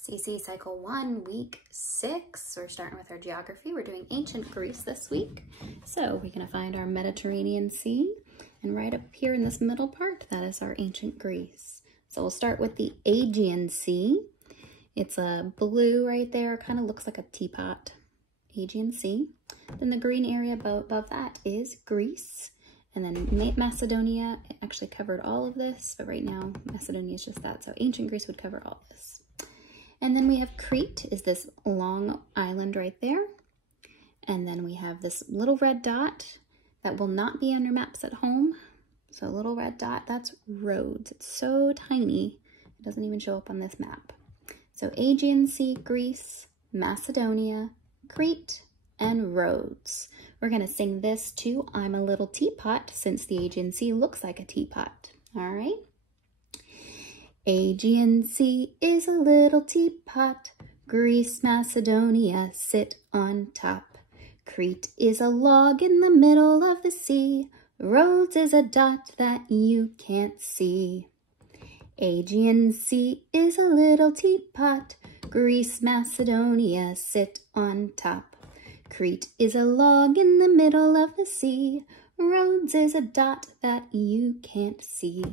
CC Cycle 1, Week 6. We're starting with our geography. We're doing ancient Greece this week. So we're going to find our Mediterranean Sea. And right up here in this middle part, that is our ancient Greece. So we'll start with the Aegean Sea. It's a blue right there, kind of looks like a teapot. Aegean Sea. Then the green area above that is Greece. And then Macedonia actually covered all of this, but right now Macedonia is just that. So ancient Greece would cover all this. And then we have Crete, is this long island right there. And then we have this little red dot that will not be on your maps at home. So a little red dot, that's Rhodes. It's so tiny, it doesn't even show up on this map. So Aegean Sea, Greece, Macedonia, Crete, and Rhodes. We're gonna sing this too, I'm a Little Teapot, since the Aegean Sea looks like a teapot. All right. Aegean Sea is a little teapot, Greece, Macedonia sit on top. Crete is a log in the middle of the sea, Rhodes is a dot that you can't see. Aegean Sea is a little teapot, Greece, Macedonia sit on top. Crete is a log in the middle of the sea, Rhodes is a dot that you can't see.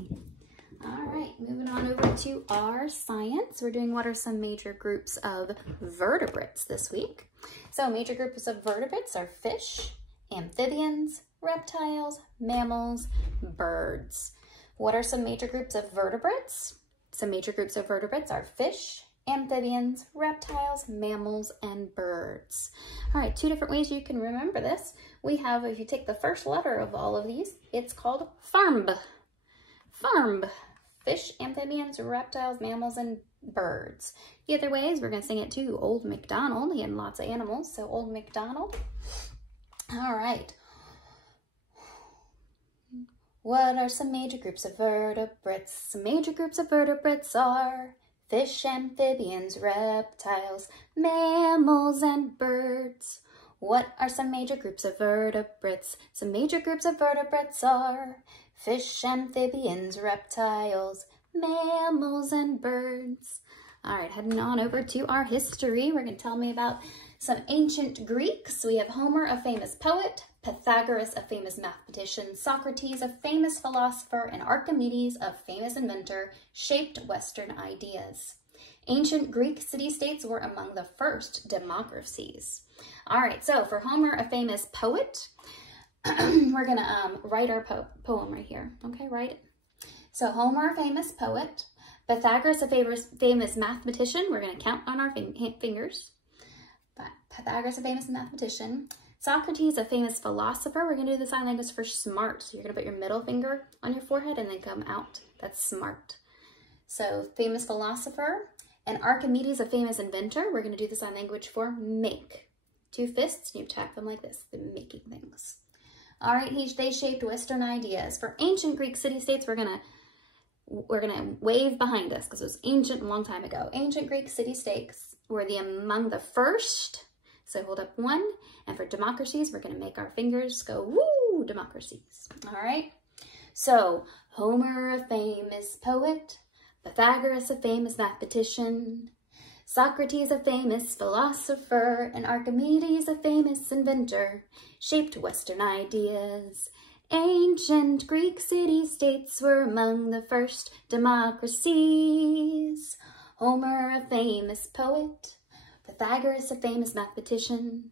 All right, moving on over to our science. We're doing what are some major groups of vertebrates this week. So major groups of vertebrates are fish, amphibians, reptiles, mammals, birds. What are some major groups of vertebrates? Some major groups of vertebrates are fish, amphibians, reptiles, mammals, and birds. All right, two different ways you can remember this. We have, if you take the first letter of all of these, it's called FARMB. FARMB. Fish, amphibians, reptiles, mammals, and birds. The other way is we're going to sing it too. Old MacDonald. He had lots of animals, so Old MacDonald. All right. What are some major groups of vertebrates? Some major groups of vertebrates are fish, amphibians, reptiles, mammals, and birds. What are some major groups of vertebrates? Some major groups of vertebrates are fish, amphibians, reptiles, mammals, and birds. All right, heading on over to our history. We're going to tell me about some ancient Greeks. We have Homer, a famous poet, Pythagoras, a famous mathematician, Socrates, a famous philosopher, and Archimedes, a famous inventor, shaped Western ideas. Ancient Greek city-states were among the first democracies. All right, so for Homer, a famous poet, we're going to write our poem right here. Okay, write it. So Homer, a famous poet. Pythagoras, a famous mathematician. We're going to count on our fingers. But Pythagoras, a famous mathematician. Socrates, a famous philosopher. We're going to do the sign language for smart. So you're going to put your middle finger on your forehead and then come out. That's smart. So famous philosopher. And Archimedes, a famous inventor. We're going to do the sign language for make. Two fists, and you tap them like this. They're making things. All right, they shaped Western ideas. For ancient Greek city-states, we're gonna wave behind us because it was ancient, a long time ago. Ancient Greek city-states were among the first. So hold up one. And for democracies, we're gonna make our fingers go, woo, democracies. All right. So Homer, a famous poet. Pythagoras, a famous mathematician. Socrates, a famous philosopher, and Archimedes, a famous inventor, shaped Western ideas. Ancient Greek city-states were among the first democracies. Homer, a famous poet, Pythagoras, a famous mathematician,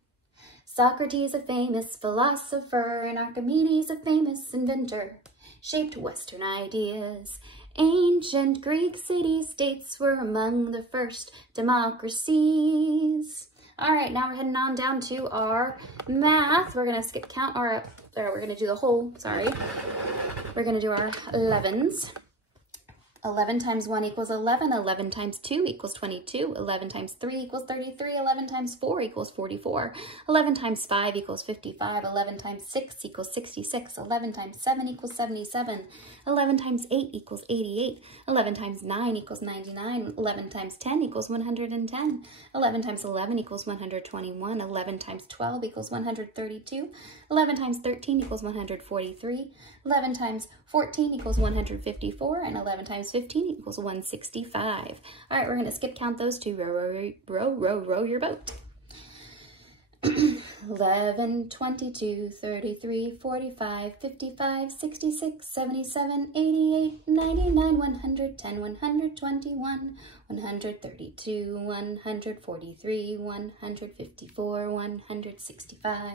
Socrates, a famous philosopher, and Archimedes, a famous inventor, shaped Western ideas. Ancient Greek city-states were among the first democracies. All right, now we're heading on down to our math. We're gonna we're gonna do the whole, sorry. We're gonna do our 11s. 11 times 1 equals 11, 11 times 2 equals 22, 11 times 3 equals 33, 11 times 4 equals 44, 11 times 5 equals 55, 11 times 6 equals 66, 11 times 7 equals 77, 11 times 8 equals 88, 11 times 9 equals 99, 11 times 10 equals 110, 11 times 11 equals 121, 11 times 12 equals 132, 11 times 13 equals 143, 11 times 14 equals 154, and 11 times 15 equals 165. All right, we're going to skip count those two. Row your boat. 11, 22, 33, 45, 55, 66, 77, 88, 99, 110, 121, 132, 143, 154, 165,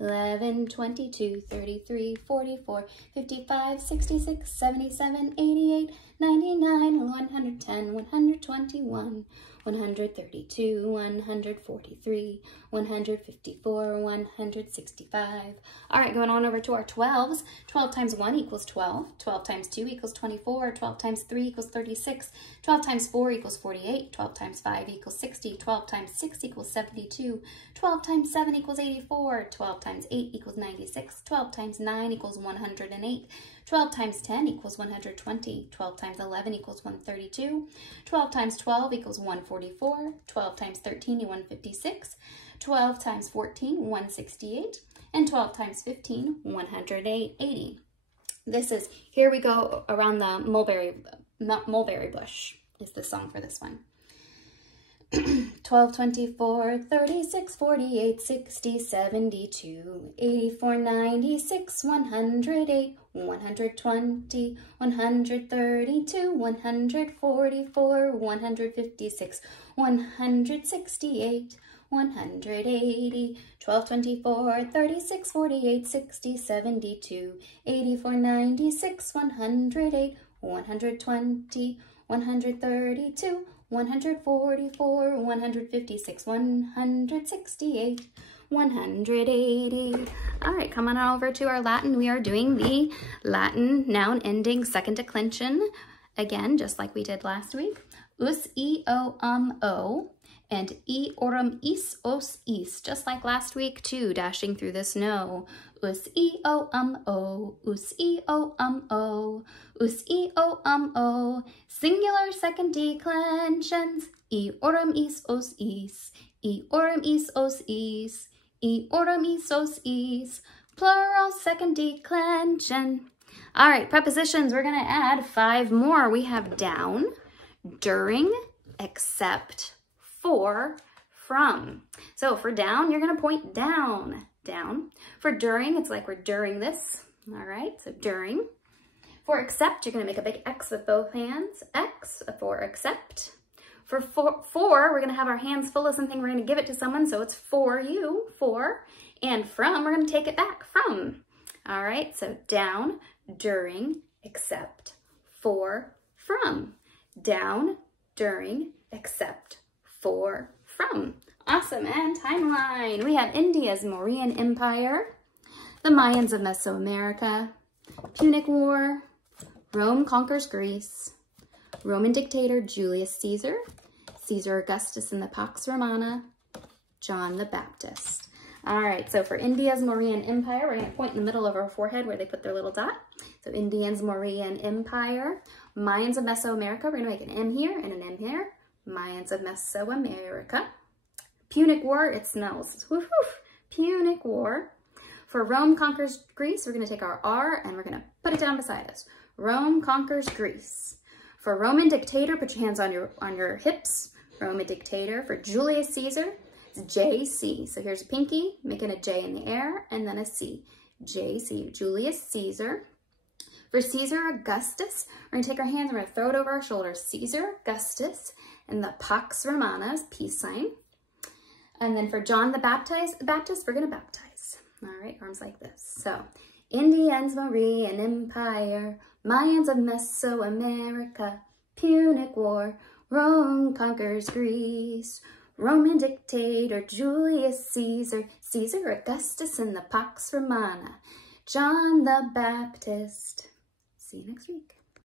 11, 22, 33, 44, 55, 66, 77, 88, 99, 110, 121, 132, 143, 154, 165. All right, going on over to our 12s. 12 times 1 equals 12. 12 times 2 equals 24. 12 times 3 equals 36. 12 times 4 equals 48. 12 times 5 equals 60. 12 times 6 equals 72. 12 times 7 equals 84. 12 times 8 equals 96. 12 times 9 equals 108. 12 times 10 equals 120. 12 times 11 equals 132. 12 times 12 equals 144. 12 times 13 156. 12 times 14, 168. And 12 times 15, 180. This is, here we go around the mulberry bush is the song for this one. 12, 24, 36, 48, 60, 72, 84, 96, 108, 120, 132, 144, 156, 168, 180, 12, 24, 36, 48, 60, 72, 84, 96, 108, 120, 132, 144, 156, 168, 180. All right, come on over to our Latin. We are doing the Latin noun ending second declension. Again, just like we did last week. Us, e, o, o, and e, orum, is, os, is. Just like last week too, dashing through the snow. Us, e, o, o, us, e, o, o, us, e, o, o. Singular second declensions. E, orum, is, os, is. E, orum, is, os, is. E, orum, is, os, is. Plural second declension. All right, prepositions. We're going to add 5 more. We have down, during, except, for, from. So for down, you're going to point down, down. For during, it's like we're during this. All right, so during. For accept, you're going to make a big X with both hands. X for accept. For, we're going to have our hands full of something. We're going to give it to someone, so it's for you, for. And from, we're going to take it back, from. All right, so down, during, except, for, from. Down, during, except, for, from. Awesome, and timeline. We have India's Mauryan Empire, the Mayans of Mesoamerica, Punic War, Rome conquers Greece, Roman dictator Julius Caesar, Caesar Augustus and the Pax Romana, John the Baptist. All right, so for India's Mauryan Empire, we're going to point in the middle of our forehead where they put their little dot. So Indians Mauryan Empire. Mayans of Mesoamerica, we're going to make an M here and an M here. Mayans of Mesoamerica. Punic War, it smells. Woof, woof. Punic War. For Rome conquers Greece, we're going to take our R and we're going to put it down beside us. Rome conquers Greece. For Roman dictator, put your hands on your hips. Roman dictator. For Julius Caesar, it's JC. So here's a pinky, making a J in the air, and then a C. JC, Julius Caesar. For Caesar Augustus, we're going to take our hands and we're going to throw it over our shoulders. Caesar Augustus, and the Pax Romana is peace sign. And then for John the Baptist, we're going to baptize. All right, arms like this. So, Indians Mauryan Empire, Mayans of Mesoamerica, Punic War, Rome conquers Greece, Roman dictator Julius Caesar, Caesar Augustus and the Pax Romana, John the Baptist. See you next week.